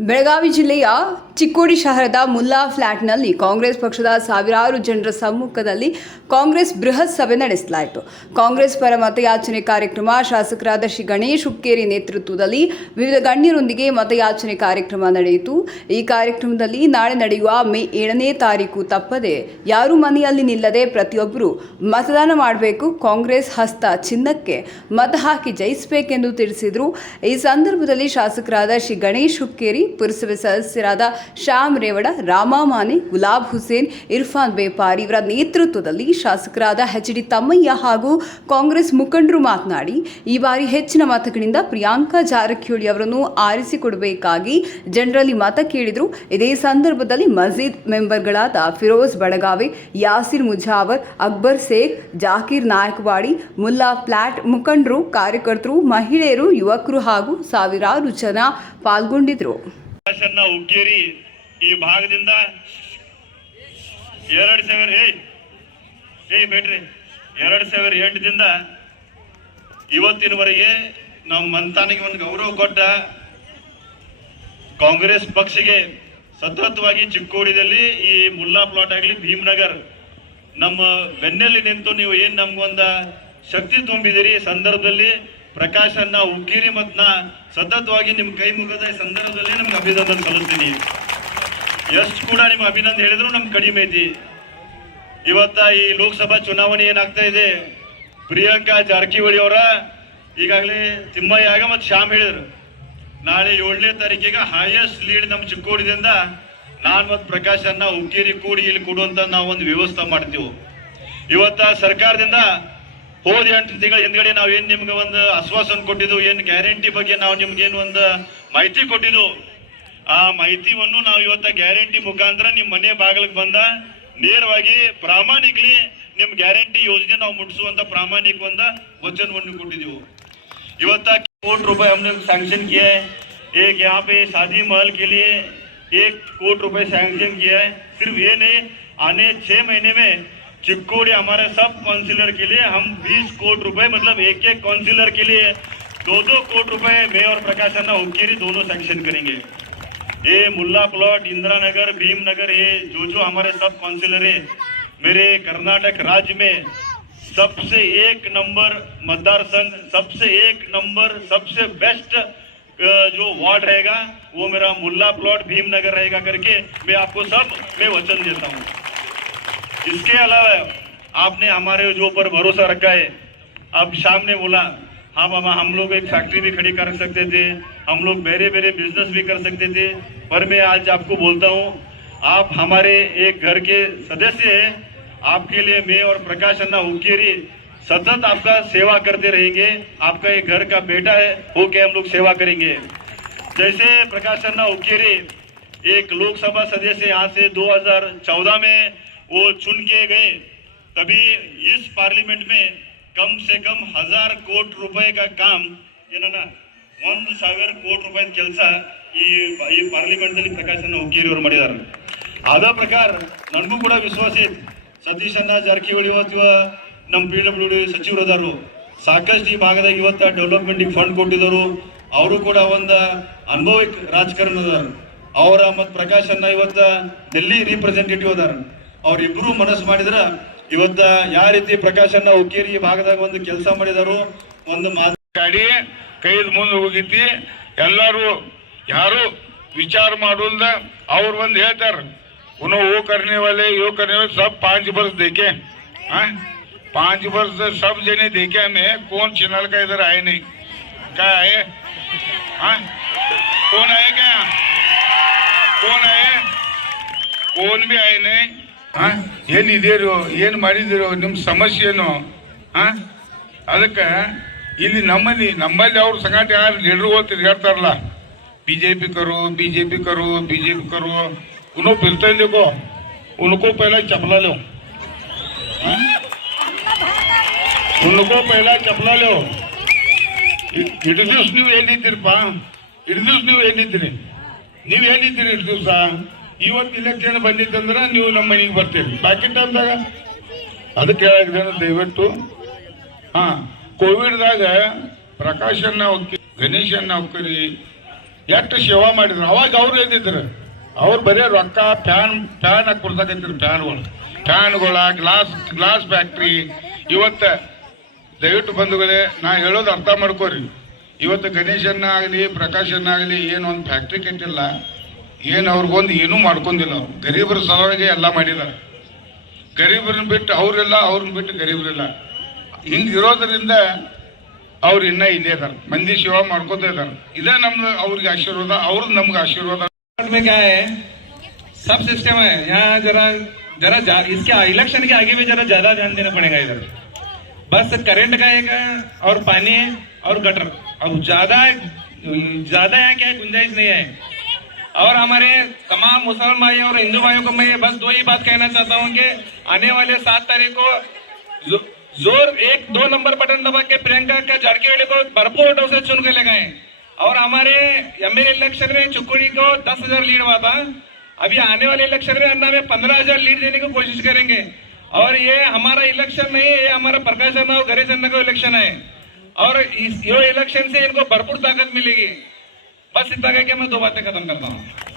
ಬೆಳಗಾವಿ ಜಿಲ್ಲೆಯ ಚಿಕ್ಕೋಡಿ ಶಹರದ ಮುಲ್ಲಾ ಫ್ಲಾಟ್ನಲ್ಲಿ ಕಾಂಗ್ರೆಸ್ ಪಕ್ಷದ ಸಾವಿರಾರು ಜನರ ಸಮ್ಮುಖದಲ್ಲಿ ಕಾಂಗ್ರೆಸ್ ಬೃಹತ್ ಸಭೆ ನಡೆಸಲಾಯಿತು. ಕಾಂಗ್ರೆಸ್ ಪರ ಮತಯಾಚನೆ ಕಾರ್ಯಕ್ರಮ ಶಾಸಕರಾದ ಶ್ರೀ ಗಣೇಶ್ ಹುಕ್ಕೇರಿ ನೇತೃತ್ವದಲ್ಲಿ ವಿವಿಧ ಗಣ್ಯರೊಂದಿಗೆ ಮತಯಾಚನೆ ಕಾರ್ಯಕ್ರಮ ನಡೆಯಿತು. ಈ ಕಾರ್ಯಕ್ರಮದಲ್ಲಿ ನಾಳೆ ನಡೆಯುವ ಮೇ ಏಳನೇ ತಾರೀಕು ತಪ್ಪದೆ ಯಾರು ಮನೆಯಲ್ಲಿ ನಿಲ್ಲದೆ ಪ್ರತಿಯೊಬ್ಬರು ಮತದಾನ ಮಾಡಬೇಕು. ಕಾಂಗ್ರೆಸ್ ಹಸ್ತ ಚಿನ್ನಕ್ಕೆ ಮತ ಹಾಕಿ ಜಯಿಸಬೇಕೆಂದು ತಿಳಿಸಿದರು. ಈ ಸಂದರ್ಭದಲ್ಲಿ ಶಾಸಕರಾದ ಶ್ರೀ ಗಣೇಶ್ ಹುಕ್ಕೇರಿ, ಪುರಸಭೆ ಸದಸ್ಯರಾದ ಶ್ಯಾಮ್ ರೇವಡ ರಾಮಾಮಾನೆ ಗುಲಾಬ್ ಹುಸೇನ್, ಇರ್ಫಾನ್ ಬೇಪಾರಿ ಇವರ ನೇತೃತ್ವದಲ್ಲಿ ಶಾಸಕರಾದ ಎಚ್ ಡಿ ತಮ್ಮಯ್ಯ ಹಾಗೂ ಕಾಂಗ್ರೆಸ್ ಮುಖಂಡರು ಮಾತನಾಡಿ, ಈ ಬಾರಿ ಹೆಚ್ಚಿನ ಮತಗಳಿಂದ ಪ್ರಿಯಾಂಕಾ ಜಾರಕಿಹೊಳಿ ಅವರನ್ನು ಆರಿಸಿಕೊಡಬೇಕಾಗಿ ಜನರಲ್ಲಿ ಮತ ಕೇಳಿದರು. ಇದೇ ಸಂದರ್ಭದಲ್ಲಿ ಮಸ್ಜಿದ್ ಮೆಂಬರ್ಗಳಾದ ಫಿರೋಜ್ ಬಡಗಾವೆ, ಯಾಸಿರ್ ಮುಜಾವರ್, ಅಕ್ಬರ್ ಸೇಖ್, ಜಾಕೀರ್ ನಾಯಕ್ವಾಡಿ, ಮುಲ್ಲಾ ಫ್ಲಾಟ್ ಮುಖಂಡರು, ಕಾರ್ಯಕರ್ತರು, ಮಹಿಳೆಯರು, ಯುವಕರು ಹಾಗೂ ಸಾವಿರಾರು ಜನ ಪಾಲ್ಗೊಂಡಿದ್ದರು ಪ್ರಕಾಶನ್ನ ಉಗ್ಗೇರಿ ಈ ಭಾಗದಿಂದ. ಎರಡ್ ಸಾವಿರ, ಏಯ್ ಬೇಡ್ರಿ. ಎರಡು ಸಾವಿರ ಎಂಟದಿಂದ ಇವತ್ತಿನವರೆಗೆ ನಮ್ಮ ಮಂತಾನಿಗೆ ಒಂದು ಗೌರವ ಕೊಟ್ಟ ಕಾಂಗ್ರೆಸ್ ಪಕ್ಷಗೆ ಸತತವಾಗಿ ಚಿಕ್ಕೋಡಿದಲ್ಲಿ ಈ ಮುಲ್ಲಾ ಪ್ಲಾಟ್ ಆಗಲಿ ಭೀಮನಗರ್, ನಮ್ಮ ಬೆನ್ನಲ್ಲಿ ನಿಂತು ನೀವು ಏನು ನಮ್ಗೊಂದ ಶಕ್ತಿ ತುಂಬಿದಿರಿ ಸಂದರ್ಭದಲ್ಲಿ ಪ್ರಕಾಶನ್ನ ಉಕ್ಕೇರಿ ಮತ್ನ ಸತತವಾಗಿ ನಿಮ್ಮ ಕೈ ಮುಗದ ಸಂದರ್ಭದಲ್ಲಿ ನಮ್ಗೆ ಅಭಿನಂದನೆ ಸಲ್ಲಿಸ್ತೀನಿ. ಎಷ್ಟು ಕೂಡ ನಿಮ್ಮ ಅಭಿನಂದನೆ ಹೇಳಿದ್ರು ನಮ್ಗೆ ಕಡಿಮೆ ಐತಿ. ಇವತ್ತ ಈ ಲೋಕಸಭಾ ಚುನಾವಣೆ ಏನಾಗ್ತಾ ಇದೆ? ಪ್ರಿಯಾಂಕಾ ಜಾರಕಿಹೊಳಿ ಅವರ, ಈಗಾಗಲೇ ತಿಮ್ಮಯ್ಯಾಗ ಮತ್ತು ಶ್ಯಾಮ್ ಹೇಳಿದ್ರು, ನಾಳೆ ಏಳನೇ ತಾರೀಕಿಗೆ ಹೈಯೆಸ್ಟ್ ಲೀಡ್ ನಮ್ಮ ಚಿಕ್ಕೋಡಿದಿಂದ ನಾನು ಮತ್ತು ಪ್ರಕಾಶ್ ಅನ್ನ ಉಕ್ಕೇರಿ ಕೂಡಿ ಇಲ್ಲಿ ಕೊಡುವಂತ ನಾವು ಒಂದು ವ್ಯವಸ್ಥೆ ಮಾಡ್ತೀವಿ. ಇವತ್ತ ಸರ್ಕಾರದಿಂದ ಹೋದ ಎಂಟು ತಿಂಗಳ ಹಿಂದ್ಗಡೆ ನಾವು ಏನ್ ನಿಮ್ಗೆ ಒಂದು ಆಶ್ವಾಸನೆ ಕೊಟ್ಟಿದ್ದು ಏನ್ ಗ್ಯಾರಂಟಿ ಬಗ್ಗೆ ನಾವು ನಿಮ್ಗೆ ಏನು ಒಂದು ಮಾಹಿತಿ ಕೊಟ್ಟಿದ್ದು ಆ ಮಾಹಿತಿಯನ್ನು ನಾವು ಇವತ್ತ ಗ್ಯಾರಂಟಿ ಮುಖಾಂತರ ನಿಮ್ ಮನೆ ಬಾಗಿಲಿಗೆ ಬಂದ ನೇರವಾಗಿ ಪ್ರಾಮಾಣಿಕಲಿ ನಿಮ್ ಗ್ಯಾರಂಟಿ ಯೋಜನೆ ನಾವು ಮುಟ್ಟಿಸುವಂತ ಪ್ರಾಮಾಣಿಕ ಒಂದು ವಚನವನ್ನು ಕೊಟ್ಟಿದ್ದೀವಿ ಇವತ್ತ कोट रुपए हमने सैंक्शन किया है एक यहाँ पे शादी महल के लिए एक कोट रुपए सैंक्शन किया है सिर्फ ये नहीं आने छह महीने में चिक्कोड़ी हमारे सब काउंसिलर के लिए हम 20 कोट रुपए मतलब एक एक काउंसिलर के लिए दो दो कोट रुपए मैं और प्रकाश अन्ना हुक्केरी दोनों सैंक्शन करेंगे। ये मुल्ला प्लॉट इंदिरा नगर भीम नगर ये जो जो हमारे सब काउंसिलर है, मेरे कर्नाटक राज्य में सबसे एक नंबर मतदार संघ, सबसे एक नंबर, सबसे बेस्ट जो वार्ड रहेगा, वो मेरा मुल्ला प्लॉट भीमनगर रहेगा करके मैं आपको सब, मैं वचन देता हूँ। इसके अलावा आपने हमारे जो ऊपर भरोसा रखा है अब शाम ने बोला हाँ बाबा, हम लोग एक फैक्ट्री भी खड़ी कर सकते थे, हम लोग मेरे मेरे बिज़नेस भी कर सकते थे, पर मैं आज आपको बोलता हूँ, आप हमारे एक घर के सदस्य हैं, आपके लिए मैं और प्रकाश अन्ना हुकेरी सतत आपका सेवा करते रहेंगे, आपका एक घर का बेटा है, होके हम लोग सेवा करेंगे। जैसे प्रकाश अन्ना हुकेरी एक लोकसभा सदस्य यहाँ से 2014 में वो चुन के गए तभी इस पार्लियामेंट में कम से कम हजार ಕೋಟಿ ರೂಪಾಯಿ का काम ಏನನ್ನ ಒಂದು ಸಾವಿರ ಕೋಟಿ ರೂಪಾಯಿ ಕೆಲಸ ಈ ಈ ಪಾರ್ಲಿಮೆಂಟ್ ನಲ್ಲಿ ಪ್ರಕಾಶನ ಹುಕ್ಕೇರಿ ಅವರು ಮಾಡಿದ್ದಾರೆ ಅದ ಪ್ರಕಾರ ನನಗೂ ಕೂಡ ವಿಶ್ವಾಸ ಐತಿ ಸತೀಶ್ ಅಣ್ಣ ಜಾರಕಿಹೊಳಿ ಇವತ್ತು ಇವ ನಮ್ಮ ಪಿ ಡಬ್ಲ್ಯೂ ಡಿ ಸಚಿವರು ಅದಾರು ಸಾಕಷ್ಟು ಈ ಭಾಗದಾಗ ಇವತ್ತ ಡೆವಲಪ್ಮೆಂಟ್ ಫಂಡ್ ಕೊಟ್ಟಿದ್ದಾರೆ ಅವರು ಕೂಡ ಒಂದು ಅನುಭವಿಕ ರಾಜಕಾರಣ ಅದಾರ ಅವರ ಮತ್ತು ಪ್ರಕಾಶ್ ಅಣ್ಣ ಇವತ್ತ ಡೆಲ್ಲಿ ರಿಪ್ರೆಸೆಂಟೇಟಿವ್ ಅದಾರ ಅವ್ರಿಬ್ರು ಮನಸ್ಸು ಮಾಡಿದ್ರ ಇವತ್ತ ಯಾವ ರೀತಿ ಪ್ರಕಾಶ್ ಅಣ್ಣ ಹುಕ್ಕೇರಿ ಈ ಭಾಗದಾಗ ಒಂದು ಕೆಲಸ ಮಾಡಿದಾರು ಒಂದು ಮಾತು ಗಾಡಿ ಕೈದ ಮುಂದೆ ಹೋಗಿತಿ ಎಲ್ಲರೂ ಯಾರು ವಿಚಾರ ಮಾಡೋಲ್ದ ಅವ್ರು ಒಂದು ಹೇಳ್ತಾರ उन्हों वो करने वाले यो करने वाले सब पांच वर्ष देखे हाँ पांच वर्ष सब जने देखे हमें कौन चैनल का इधर आए नहीं क्या आए हाँ कौन आए क्या कौन आए कौन भी आए नहीं हाँ ಏನಿದ್ದೀರೋ ಏನು ಮಾಡಿದಿರೋ ನಿಮ್ಮ ಸಮಸ್ಯೆ ಏನು ಹಾ ಅದಕ್ಕೆ ಇಲ್ಲಿ ನಮ್ಮಲ್ಲಿ ನಮ್ಮಲ್ಲಿ ಅವ್ರ ಸಂಗಾಟ ಯಾರು ಲೀಡರ್ಗಳು ತಿರ್ಗಾಡ್ತಾರಲ್ಲ बीजेपी करो बीजेपी करो बीजेपी करो उन्हों फिरते हैं देखो उनको पहले चपला लो हाँ? उनको पहला चपला लो ಇ- ಇಡೀ ದಿವ್ಸ ನೀವು ಎಲ್ಲಿದ್ದೀರಪ್ಪ ಇಡೀ ದಿವ್ಸ ನೀವು ಎಲ್ಲಿದ್ದೀರಿ ನೀವು ಎಲ್ಲಿದ್ದೀರಿ ಇಡೀ ದಿವಸ ಇವತ್ತು ಇಲೆಕ್ಷನ್ ಬಂದಿತ್ತಂದ್ರೆ ನೀವು ನಮ್ಮ ಮನೆಗೆ ಬರ್ತೀರಿ. ಬಾಕಿ ಟೈಮ್ದಾಗ ಅದಕ್ಕೆ ಹೇಳಿದ್ರೆ ದಯವಿಟ್ಟು. ಹಾ, ಕೋವಿಡ್ದಾಗ ಪ್ರಕಾಶನ್ನ ಗಣೇಶ್ ಗಣೇಶನ್ನ ಹೋಗ್ರಿ ಎಷ್ಟು ಸೇವಾ ಮಾಡಿದ್ರು. ಅವಾಗ ಅವ್ರು ಎದ್ದಿದ್ರು ಅವ್ರು ಬರೀ ರೊಕ್ಕ ಫ್ಯಾನ್ ಫ್ಯಾನ್ ಹಾಕಿ ಕೊಡ್ತಕ್ಕಂತಿದ್ರು ಫ್ಯಾನ್ಗಳು ಫ್ಯಾನ್ಗಳ ಗ್ಲಾಸ್ ಗ್ಲಾಸ್ ಫ್ಯಾಕ್ಟ್ರಿ. ಇವತ್ತ ದಯವಿಟ್ಟು ಬಂಧುಗಳೇ, ನಾ ಹೇಳೋದು ಅರ್ಥ ಮಾಡ್ಕೋರಿ. ಇವತ್ತು ಗಣೇಶನ್ನ ಆಗಲಿ ಪ್ರಕಾಶನ್ನ ಆಗಲಿ ಏನು ಒಂದು ಫ್ಯಾಕ್ಟ್ರಿ ಕಟ್ಟಿಲ್ಲ. ಏನು ಅವ್ರಿಗೊಂದು ಏನೂ ಮಾಡ್ಕೊಂಡಿಲ್ಲ ಅವ್ರು ಗರೀಬರ ಸಲುವಾಗಿ ಎಲ್ಲ ಮಾಡಿದ್ದಾರೆ ಗರೀಬರನ್ನ ಬಿಟ್ಟು ಅವರೆಲ್ಲ ಅವ್ರನ್ನ ಬಿಟ್ಟು ಗರೀಬರಿಲ್ಲ ಹಿಂಗೆ ಇರೋದ್ರಿಂದ ಅವ್ರು ಇನ್ನ ಇಲ್ಲೇ ಇದಾರೆ ಮಂದಿ ಸೇವಾ ಮಾಡ್ಕೋತಾ ಇದಾರೆ ಇದೇ ನಮ್ದು ಅವ್ರಿಗೆ ಆಶೀರ್ವಾದ ಅವ್ರದ್ದು ನಮ್ಗೆ ಆಶೀರ್ವಾದ में क्या है सब सिस्टम है यहाँ जरा जरा जा- इसके इलेक्शन के आगे भी जरा ज्यादा ध्यान देना पड़ेगा इधर बस करंट का एक और पानी और गटर अब ज्यादा ज्यादा यहाँ क्या है, गुंजाइश नहीं है और हमारे तमाम मुसलमान भाई और हिंदू भाइयों को मैं बस दो ही बात कहना चाहता हूँ कि आने वाले सात तारीख को जो- ज़ोर एक, दो नंबर बटन दबा के प्रियंका के जारकिहोली को भरपूर वोटों से चुन के लगाए और हमारे एमएलए इलेक्शन में चुकुड़ी को दस हज़ार लीड हुआ था। अभी आने वाले इलेक्शन में अन्ना में पंद्रह हज़ार लीड देने की कोशिश करेंगे। और ये हमारा इलेक्शन नहीं है ये हमारा प्रकाश अन्ना और गणेश अन्ना का इलेक्शन है। और इस, ये इलेक्शन से इनको भरपूर ताकत मिलेगी। बस इतना कह के मैं दो बातें खत्म करता हूँ